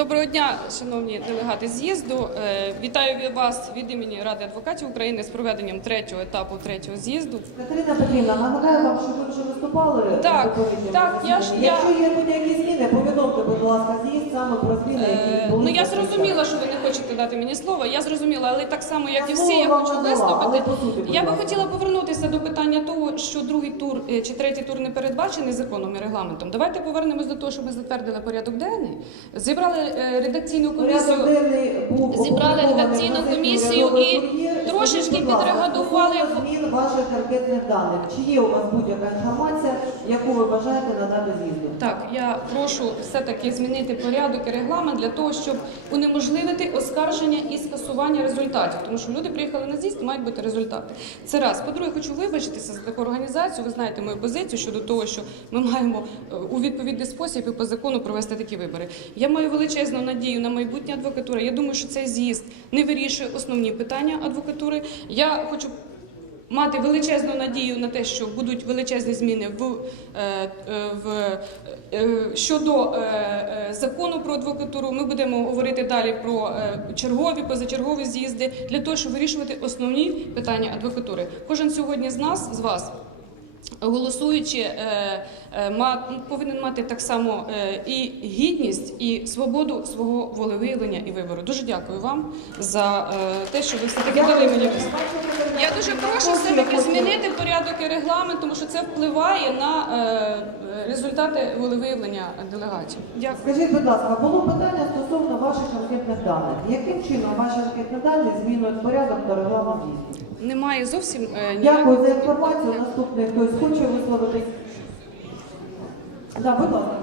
Доброго дня, шановні делегати з'їзду. Е, Вітаю вас від імені Ради адвокатів України з проведенням третього етапу третього з'їзду. Катерина Петрівна, нагадаю вам, що ви вже виступали Так, так, я ж- я- Якщо є будь-які ласка, з'їзд саме про зміни, які Е, відбулися. Ну я зрозуміла, що ви не хочете дати мені слово. Я зрозуміла, але так само, як і всі, я слово хочу надала, але виступити. по суті, будь Я би ласка. хотіла повернутися до питання того, що другий тур е, чи третій тур не передбачений законом і регламентом. Давайте повернемось до того, щоб ми затвердили порядок денний, зібрали е, редакційну Порядок комісію. денний був Зібрали опублікований редакційну в газеті комісію «Урядовий і кур'єр». трошечки будь ласка, підрегадували. Ваших анкетних даних. Чи є у вас будь-яка інформація, яку ви бажаєте надати з'їзду? Так, я прошу все-таки змінити порядок і регламент для того, щоб унеможливити оскарження і скасування результатів. Тому що люди приїхали на з'їзд, мають бути результати. Це раз. По-друге, хочу вибачитися за таку організацію. Ви знаєте мою позицію щодо того, що ми маємо е, у відповідний спосіб і по закону провести такі вибори. Я маю величезну надію на майбутнє адвокатури. Я думаю, що цей з'їзд не вирішує основні питання адвокатури. Я хочу мати величезну надію на те, що будуть величезні зміни в, е, е, в е, щодо закону про адвокатуру. Ми будемо говорити далі про чергові, позачергові з'їзди для того, щоб вирішувати основні питання адвокатури. Кожен сьогодні з нас, з вас. Голосуючи, повинен мати так само і гідність, і свободу свого волевиявлення і вибору. Дуже дякую вам за те, що ви все таки дали мені дуже прошу все-таки змінити порядок і регламент, тому що це впливає на е, результати волевиявлення делегатів. Дякую. Скажіть, будь ласка, було питання стосовно ваших анкетних даних. Яким чином ваші анкетні дані змінюють порядок та регламент з'їзду? Немає зовсім е, ніякого- Дякую за інформацію. Наступний хтось хоче висловитись. Да, будь ласка.